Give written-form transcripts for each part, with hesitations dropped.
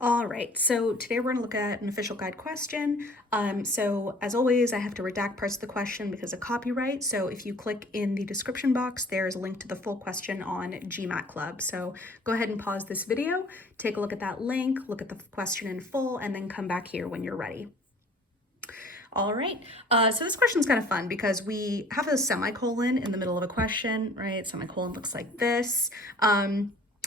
All right, so today we're going to look at an official guide question. So as always, I have to redact parts of the question because of copyright. So if you click in the description box, there's a link to the full question on GMATClub. So go ahead and pause this video, take a look at that link, look at the question in full, and then come back here when you're ready. All right, so this question's kind of fun because we have a semicolon in the middle of a question, right? Semicolon looks like this.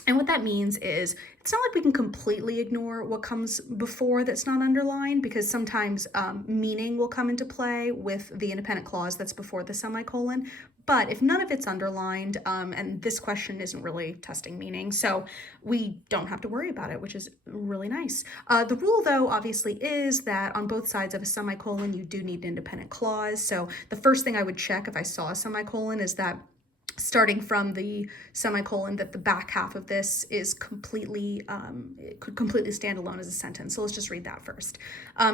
And what that means is it's not like we can completely ignore what comes before that's not underlined, because sometimes meaning will come into play with the independent clause that's before the semicolon. But if none of it's underlined, and this question isn't really testing meaning, so we don't have to worry about it, which is really nice. The rule, though, obviously is that on both sides of a semicolon, you do need an independent clause. So the first thing I would check if I saw a semicolon is that starting from the semicolon, that the back half of this is completely, it could completely stand alone as a sentence. So let's just read that first.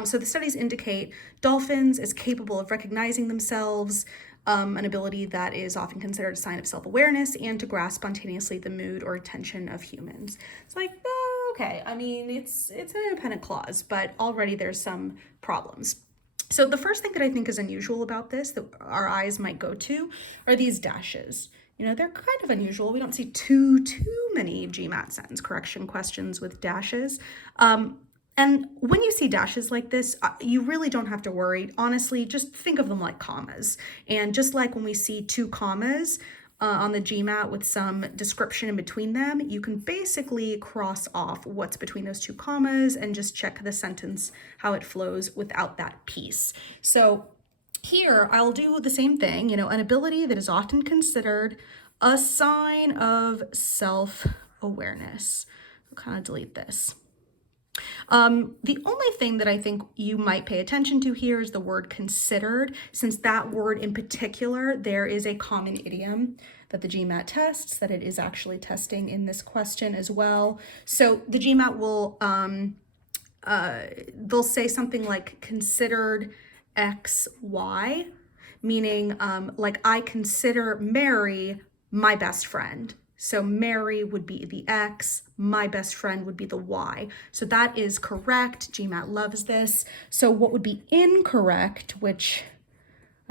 So the studies indicate dolphins as capable of recognizing themselves, an ability that is often considered a sign of self-awareness, and to grasp spontaneously the mood or attention of humans. It's like, oh, okay, I mean, it's an independent clause, but already there's some problems. So the first thing that I think is unusual about this that our eyes might go to are these dashes. You know, they're kind of unusual. We don't see too many GMAT sentence correction questions with dashes. And when you see dashes like this, you really don't have to worry. Honestly, just think of them like commas. And just like when we see two commas on the GMAT with some description in between them, you can basically cross off what's between those two commas and just check the sentence, how it flows without that piece. So here I'll do the same thing, an ability that is often considered a sign of self-awareness. I'll kind of delete this. The only thing that I think you might pay attention to here is the word considered. Since that word in particular, there is a common idiom that the GMAT tests, that it is actually testing in this question as well. So the GMAT will, they'll say something like considered X, Y, meaning like I consider Mary my best friend. So Mary would be the X, my best friend would be the Y. So that is correct. GMAT loves this. So what would be incorrect, which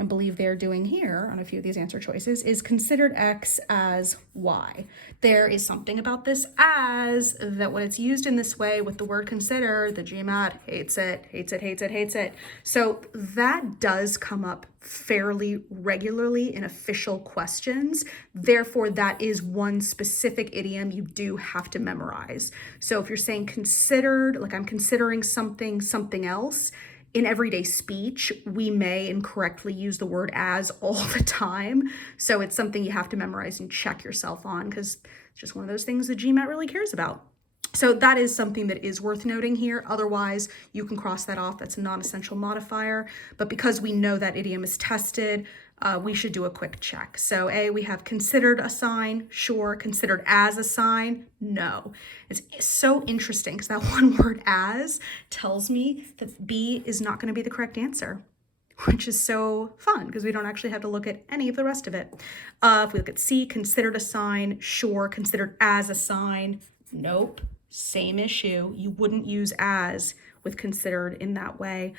I believe they're doing here on a few of these answer choices, is considered X as Y. There is something about this as that when it's used in this way with the word consider, the GMAT hates it, hates it, hates it, hates it. So that does come up fairly regularly in official questions. Therefore, that is one specific idiom you do have to memorize. So if you're saying considered, like I'm considering something else, in everyday speech, we may incorrectly use the word as all the time. So it's something you have to memorize and check yourself on, because it's just one of those things that GMAT really cares about. So that is something that is worth noting here. Otherwise, you can cross that off. That's a non-essential modifier. But because we know that idiom is tested, we should do a quick check. So A, we have considered a sign, sure. Considered as a sign, no. It's so interesting because that one word as tells me that B is not going to be the correct answer, which is so fun because we don't actually have to look at any of the rest of it. If we look at C, considered a sign, sure. Considered as a sign, nope. Same issue. You wouldn't use as with considered in that way.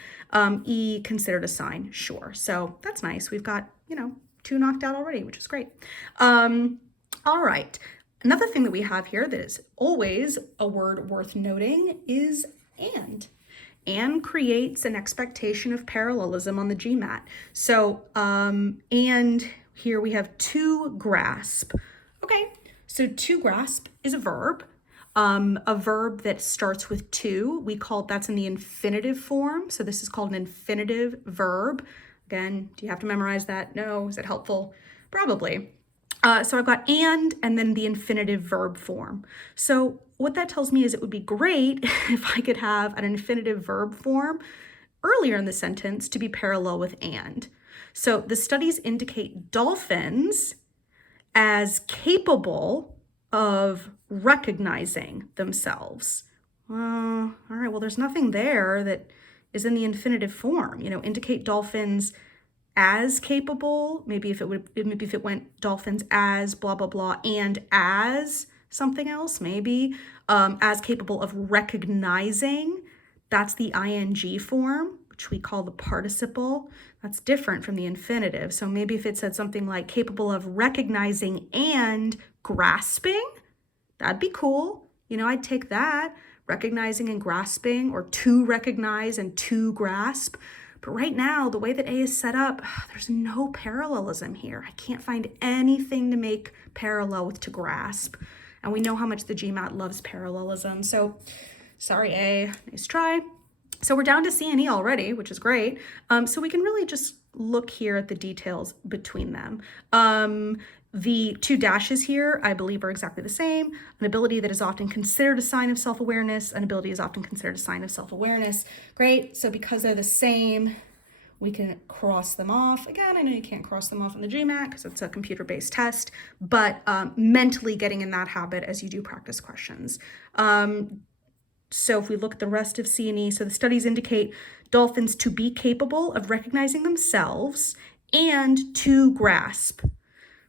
E, considered a sign, sure. So that's nice. We've got, two knocked out already, which is great. All right. Another thing that we have here that is always a word worth noting is and. And creates an expectation of parallelism on the GMAT. So, and here we have to grasp. Okay, so to grasp is a verb that starts with to. That's in the infinitive form. So this is called an infinitive verb. Again, do you have to memorize that? No. Is it helpful? Probably. So I've got and then the infinitive verb form. So what that tells me is it would be great if I could have an infinitive verb form earlier in the sentence to be parallel with and. So the studies indicate dolphins as capable of recognizing themselves. All right, well, there's nothing there that is in the infinitive form. Indicate dolphins as capable. Maybe if it went dolphins as blah, blah, blah, and as something else, maybe. As capable of recognizing, that's the ing form, which we call the participle. That's different from the infinitive. So maybe if it said something like capable of recognizing and grasping, that'd be cool. You know, I'd take that, recognizing and grasping, or to recognize and to grasp. But right now, the way that A is set up, there's no parallelism here. I can't find anything to make parallel with to grasp. And we know how much the GMAT loves parallelism. So sorry, A, nice try. So we're down to C and E already, which is great. So we can really just look here at the details between them. The two dashes here, I believe, are exactly the same. An ability that is often considered a sign of self-awareness. An ability is often considered a sign of self-awareness. Great, so because they're the same, we can cross them off. Again, I know you can't cross them off in the GMAT because it's a computer-based test, but mentally getting in that habit as you do practice questions. So if we look at the rest of C and E, so the studies indicate dolphins to be capable of recognizing themselves and to grasp.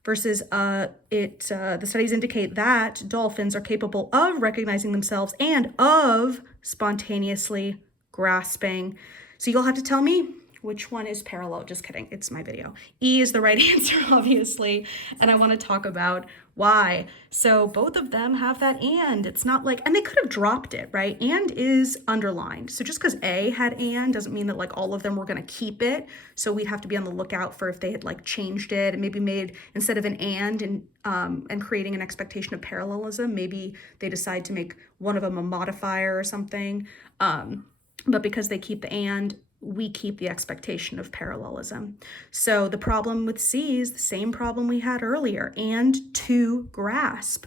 Versus the studies indicate that dolphins are capable of recognizing themselves and of spontaneously grasping. So you'll have to tell me which one is parallel. Just kidding, it's my video. E is the right answer, obviously, and I want to talk about why. So both of them have that and. It's not like, and they could have dropped it, right? And is underlined. So just because A had and doesn't mean that like all of them were going to keep it. So we'd have to be on the lookout for if they had like changed it and maybe made, instead of an and creating an expectation of parallelism, maybe they decide to make one of them a modifier or something. But because they keep the and, we keep the expectation of parallelism. So the problem with C is the same problem we had earlier, and to grasp.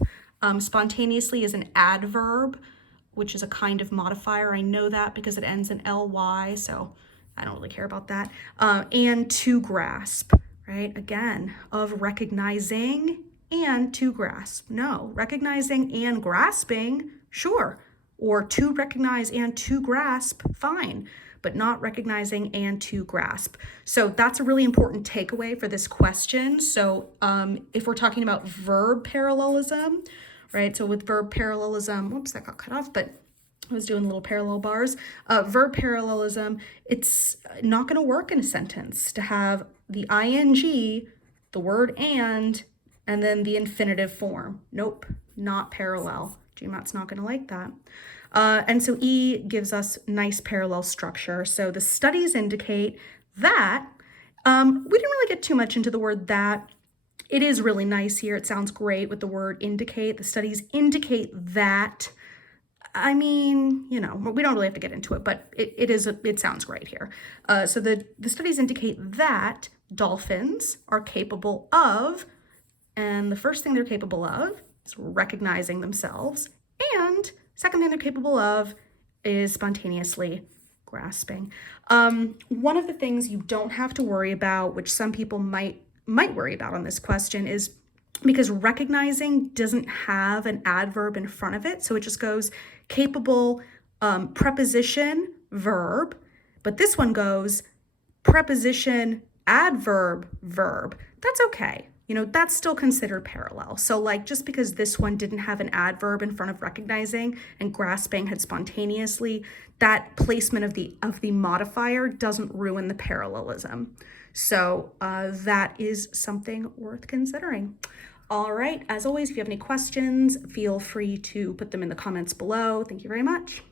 Spontaneously is an adverb, which is a kind of modifier. I know that because it ends in ly, so I don't really care about that. And to grasp, right? Again, of recognizing and to grasp. No, recognizing and grasping, sure. Or to recognize and to grasp, fine, but not recognizing and to grasp. So that's a really important takeaway for this question. So if we're talking about verb parallelism, right? So with verb parallelism, whoops, that got cut off, but I was doing little parallel bars. Verb parallelism, it's not gonna work in a sentence to have the ing, the word and then the infinitive form. Nope, not parallel. GMAT's not gonna like that. And so E gives us nice parallel structure. So the studies indicate that, we didn't really get too much into the word that. It is really nice here. It sounds great with the word indicate. The studies indicate that. I mean, you know, we don't really have to get into it, but it sounds great here. So the studies indicate that dolphins are capable of, and the first thing they're capable of is recognizing themselves, and second thing they're capable of is spontaneously grasping. One of the things you don't have to worry about, which some people might worry about on this question, is because recognizing doesn't have an adverb in front of it, so it just goes capable, preposition, verb, but this one goes preposition, adverb, verb. That's okay. You know, that's still considered parallel. So like, just because this one didn't have an adverb in front of recognizing and grasping had spontaneously, that placement of the modifier doesn't ruin the parallelism. So that is something worth considering. All right, as always, if you have any questions, feel free to put them in the comments below. Thank you very much.